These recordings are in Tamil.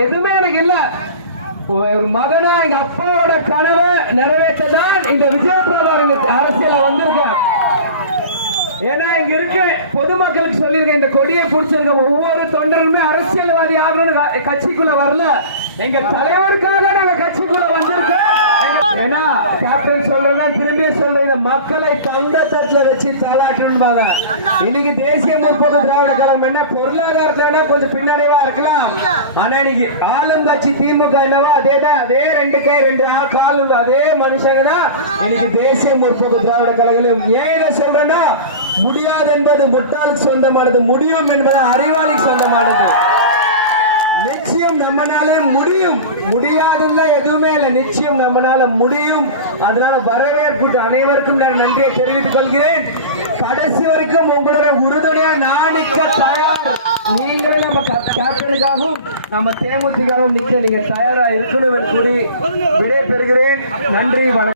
எதுவுமே எனக்கு இல்ல. ஒரு மகனா எங்க அப்பாவோட கனவை நிறைவேற்றதான் இந்த விஜயபிரபாகரன் அரசியல வந்திருக்கேன். ஏன்னா இங்க இருக்க பொதுமக்களுக்கு சொல்லியிருக்கேன், இந்த கொடியை பிடிச்சிருக்க ஒவ்வொரு தொண்டருமே அரசியல்வாதி ஆகணும்னு கட்சிக்குள்ள வரல, எங்க தலைவருக்காக நாங்க கட்சிக்குள்ள வந்திருக்கோம். ஏன்னா கேப்டன் சொல்றத திரும்பிய சொல்றீங்க, மக்களை தந்த தட்டுல வச்சு தாளாட்டுவாங்க. இன்னைக்கு தேசிய முற்போக்கு திராவிட கழகம் என்ன பொருளாதாரத்துல கொஞ்சம் பின்னடைவா இருக்கலாம், ஆனா இன்னைக்கு ஆளும் கட்சி திமுக என்னவோ அதேதான், அதே 2 கை 2 கால் அதே மனுஷங்க தான் இன்னைக்கு தேசிய முற்போக்கு திராவிட கழகம். ஏன் இதை சொல்றேன்னா, முடியாது என்பது முட்டாளுக்கு சொந்தமானது, முடியும் என்பது அறிவாளிக்கு சொந்தமானது. நிச்சயம் நம்மனால முடியும், முடியாதுன்னா எதுவுமே இல்லை, நிச்சயம் நம்மனால முடியும். அதனால வரவேற்பு அனைவருக்கும் நான் நன்றியை தெரிவித்துக் கொள்கிறேன். கடைசி வரைக்கும் உங்களோட உறுதுணையா நான் நிற்க தயார். நீங்களே நம்ம கேப்டனுக்காகவும் நம்ம தேமுதிகவும் நிற்க நீங்க தயாரா இருக்கணும் என்று கூறி விடை பெறுகிறேன். நன்றி, வணக்கம்.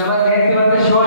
நம்ம நேற்று வந்து ஷோ